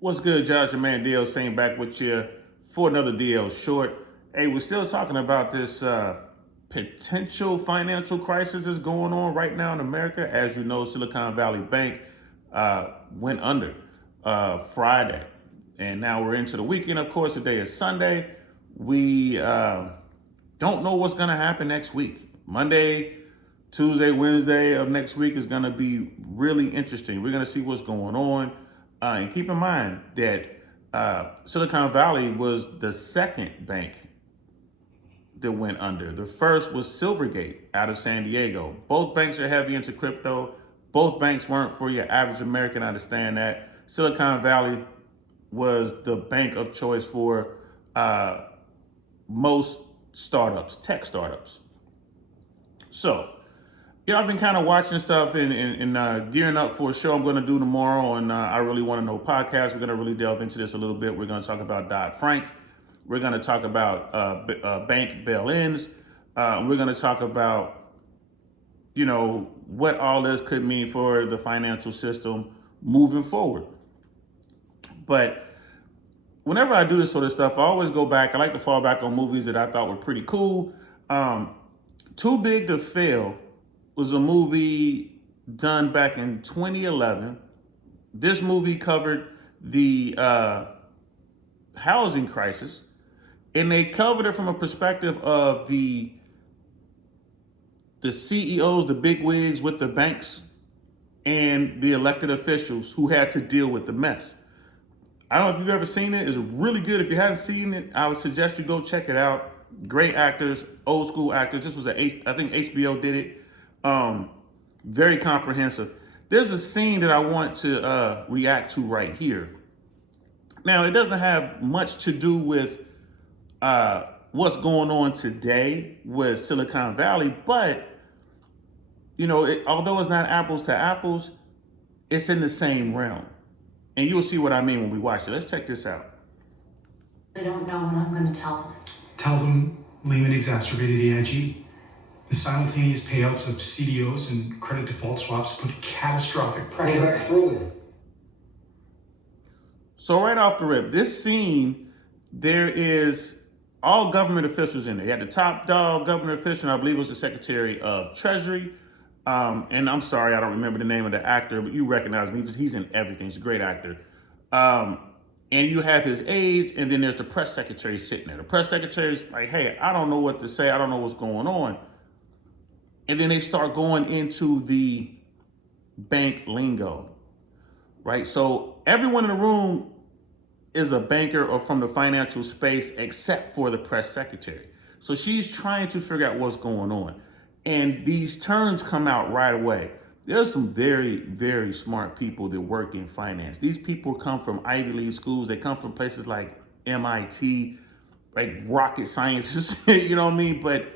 What's good, Josh? Your man DL Same back with you for another DL short. Hey, we're still talking about this potential financial crisis that's going on right now in America. As you know, Silicon Valley Bank went under Friday, and now we're into the weekend. Of course, today is Sunday. We don't know what's going to happen next week. Monday, Tuesday, Wednesday of next week is going to be really interesting. We're going to see what's going on. And keep in mind that Silicon Valley was the second bank that went under. The first was Silvergate out of San Diego. Both banks are heavy into crypto. Both banks weren't for your average American. I understand that. Silicon Valley was the bank of choice for most startups, tech startups. So, I've been kind of watching stuff and gearing up for a show I'm going to do tomorrow. And I Really Want to Know podcast. We're going to really delve into this a little bit. We're going to talk about Dodd-Frank. We're going to talk about bank bail-ins. We're going to talk about, what all this could mean for the financial system moving forward. But whenever I do this sort of stuff, I always go back. I like to fall back on movies that I thought were pretty cool. Too Big to Fail was a movie done back in 2011. This movie covered the housing crisis, and they covered it from a perspective of the CEOs, the bigwigs with the banks, and the elected officials who had to deal with the mess. I don't know if you've ever seen it. It's really good. If you haven't seen it, I would suggest you go check it out. Great actors, old school actors. This was I think HBO did it. Very comprehensive. There's a scene that I want to react to right here. Now, it doesn't have much to do with what's going on today with Silicon Valley, but although it's not apples to apples, it's in the same realm. And you'll see what I mean when we watch it. Let's check this out. I don't know what I'm going to tell them. Tell them Lehman exacerbated AIG. The simultaneous payouts of CDOs and credit default swaps put catastrophic pressure. Go back further. So right off the rip, this scene, there is all government officials in there. You had the top dog government official, I believe it was the Secretary of Treasury. And I'm sorry, I don't remember the name of the actor, but you recognize him. He's in everything. He's a great actor. And you have his aides, and then there's the press secretary sitting there. The press secretary is like, hey, I don't know what to say. I don't know what's going on. And then they start going into the bank lingo, right? So everyone in the room is a banker or from the financial space except for the press secretary. So she's trying to figure out what's going on. And these terms come out right away. There's some very, very smart people that work in finance. These people come from Ivy League schools. They come from places like MIT, like rocket sciences, you know what I mean? But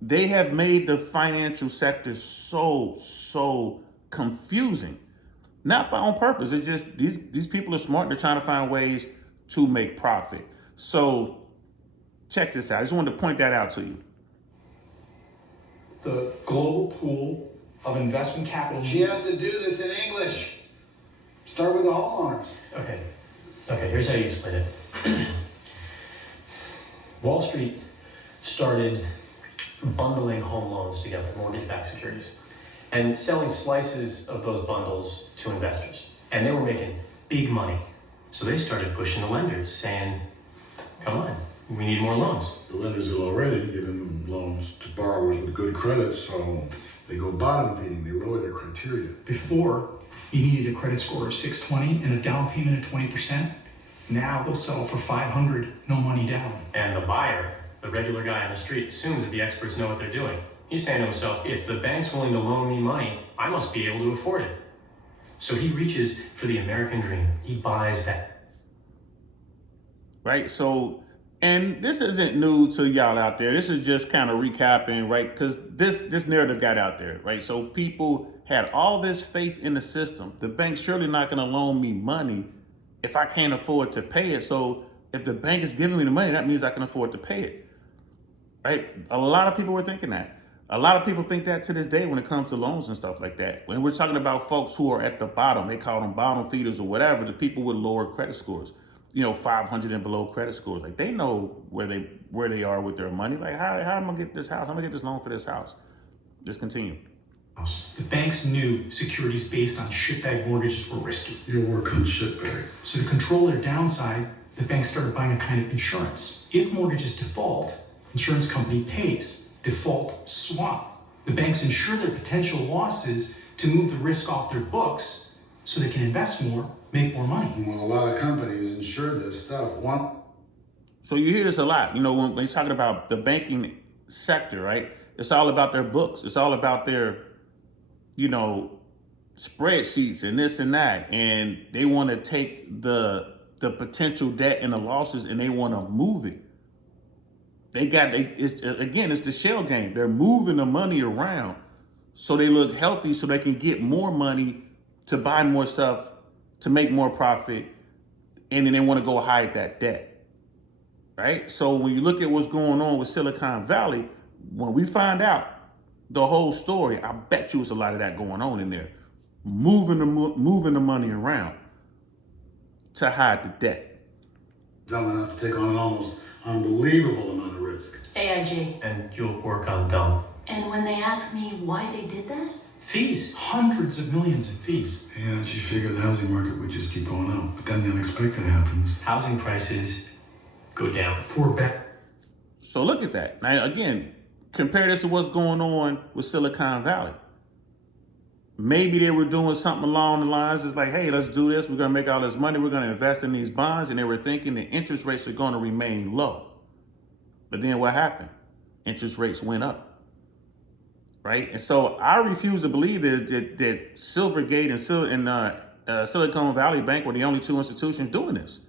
they have made the financial sector so confusing. Not on purpose. It's just these people are smart. They're trying to find ways to make profit. So check this out. I just wanted to point that out to you. The global pool of investment capital. She has to do this in English. Start with the homeowners. Okay, here's how you explain it. Wall Street started bundling home loans together, mortgage-backed securities, and selling slices of those bundles to investors. And they were making big money. So they started pushing the lenders, saying, come on, we need more loans. The lenders are already giving loans to borrowers with good credit, so they go bottom feeding, they lower their criteria. Before, you needed a credit score of 620 and a down payment of 20%. Now they'll settle for 500, no money down. And the buyer, the regular guy on the street, assumes that the experts know what they're doing. He's saying to himself, if the bank's willing to loan me money, I must be able to afford it. So he reaches for the American dream. He buys that. Right? So, and this isn't new to y'all out there. This is just kind of recapping, right? Because this narrative got out there, right? So people had all this faith in the system. The bank's surely not going to loan me money if I can't afford to pay it. So if the bank is giving me the money, that means I can afford to pay it, right? A lot of people were thinking that. A lot of people think that to this day when it comes to loans and stuff like that. When we're talking about folks who are at the bottom, they call them bottom feeders or whatever, the people with lower credit scores, 500 and below credit scores. Like they know where they are with their money. Like how am I gonna get this house? I'm gonna get this loan for this house. Just continue. The banks knew securities based on shitbag mortgages were risky. You work on shitbag. So to control their downside, the banks started buying a kind of insurance. If mortgages default, insurance company pays. Default swap. The banks insure their potential losses to move the risk off their books so they can invest more, make more money. Well, a lot of companies insure this stuff. So you hear this a lot, when you're talking about the banking sector, right? It's all about their books. It's all about their, spreadsheets and this and that. And they want to take the potential debt and the losses and they want to move it. It's the shell game. They're moving the money around so they look healthy so they can get more money to buy more stuff, to make more profit, and then they want to go hide that debt, right? So when you look at what's going on with Silicon Valley, when we find out the whole story, I bet you it's a lot of that going on in there, moving the money around to hide the debt. Dumb enough to take on an almost unbelievable amount of risk. AIG. And you'll work on dumb. And when they ask me why they did that, Fees, hundreds of millions in fees. Yeah, she figured the housing market would just keep going up. But then the unexpected happens. Housing prices go down. Poor bank. So look at that. Now, again, compare this to what's going on with Silicon Valley. Maybe they were doing something along the lines, it's like, hey, let's do this. We're going to make all this money. We're going to invest in these bonds. And they were thinking the interest rates are going to remain low. But then what happened? Interest rates went up. Right? And so I refuse to believe that Silvergate and Silicon Valley Bank were the only two institutions doing this.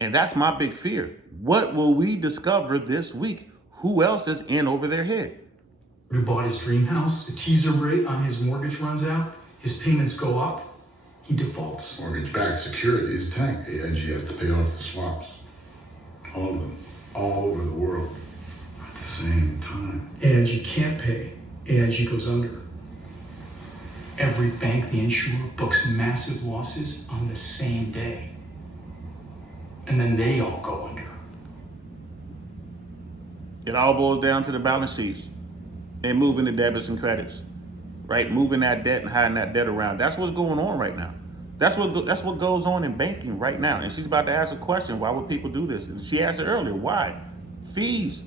And that's my big fear. What will we discover this week? Who else is in over their head? Who bought his dream house, the teaser rate on his mortgage runs out, his payments go up, he defaults. Mortgage-backed securities tank. AIG has to pay off the swaps. All of them. All over the world. At the same time. AIG can't pay. AIG goes under. Every bank the insurer books massive losses on the same day. And then they all go under. It all boils down to the balance sheets and moving the debits and credits, right? Moving that debt and hiding that debt around. That's what's going on right now. That's what goes on in banking right now. And she's about to ask a question. Why would people do this? And she asked it earlier. Why? Fees.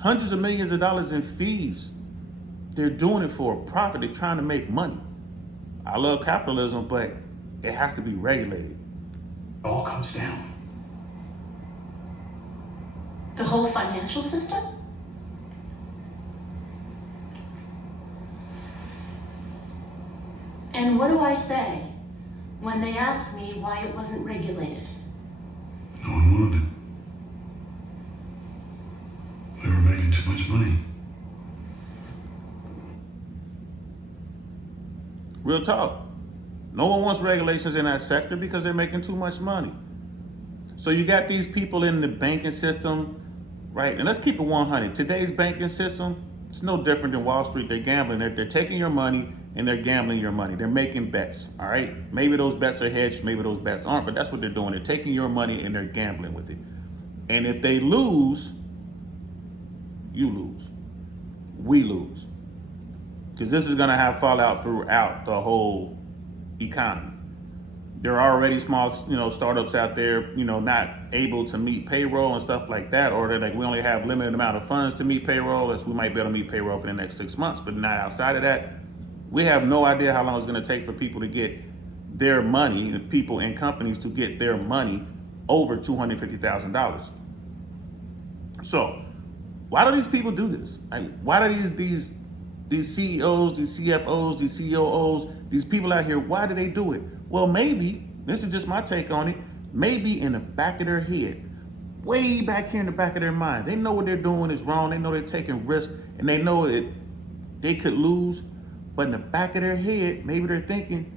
Hundreds of millions of dollars in fees. They're doing it for a profit. They're trying to make money. I love capitalism, but it has to be regulated. It all comes down. the whole financial system? And what do I say when they ask me why it wasn't regulated? No one wanted it. They were making too much money. Real talk. No one wants regulations in that sector because they're making too much money. So you got these people in the banking system, right? And let's keep it 100. Today's banking system, it's no different than Wall Street. They're gambling. They're taking your money and they're gambling your money. They're making bets, all right? Maybe those bets are hedged, maybe those bets aren't, but that's what they're doing. They're taking your money and they're gambling with it. And if they lose, you lose. We lose. Because this is going to have fallout throughout the whole economy. There are already small, startups out there, not able to meet payroll and stuff like that, or they're like, we only have limited amount of funds to meet payroll, as we might be able to meet payroll for the next 6 months, but not outside of that. We have no idea how long it's going to take for people to get their money, the people and companies to get their money over $250,000. So, why do these people do this? Like, why do these CEOs, these CFOs, these COOs, these people out here, why do they do it? Well, maybe, this is just my take on it, maybe in the back of their head, way back here in the back of their mind, they know what they're doing is wrong, they know they're taking risks, and they know that they could lose, but in the back of their head, maybe they're thinking,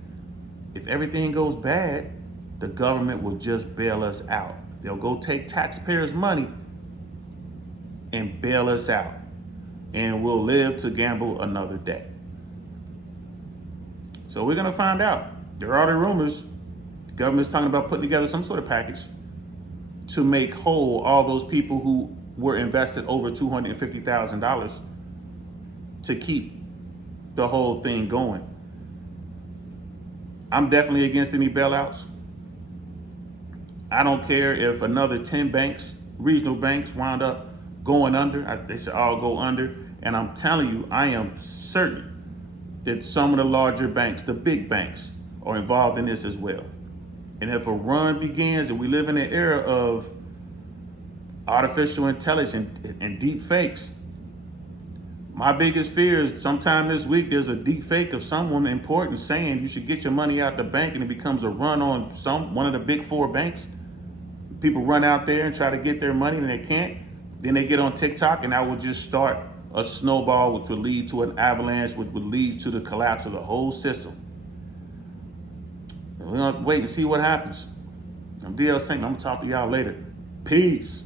if everything goes bad, the government will just bail us out. They'll go take taxpayers' money and bail us out. and will live to gamble another day. So we're gonna find out. There are the rumors. The government's talking about putting together some sort of package to make whole all those people who were invested over $250,000 to keep the whole thing going. I'm definitely against any bailouts. I don't care if another 10 banks, regional banks, wound up going under. They should all go under. And I'm telling you, I am certain that some of the larger banks, the big banks, are involved in this as well. And if a run begins, and we live in an era of artificial intelligence and deep fakes, my biggest fear is sometime this week there's a deep fake of someone important saying you should get your money out the bank, and it becomes a run on one of the big four banks. People run out there and try to get their money and they can't. Then they get on TikTok, and that will just start a snowball, which would lead to an avalanche, which would lead to the collapse of the whole system. We're gonna wait and see what happens. I'm DL Saint. I'm gonna talk to y'all later. Peace.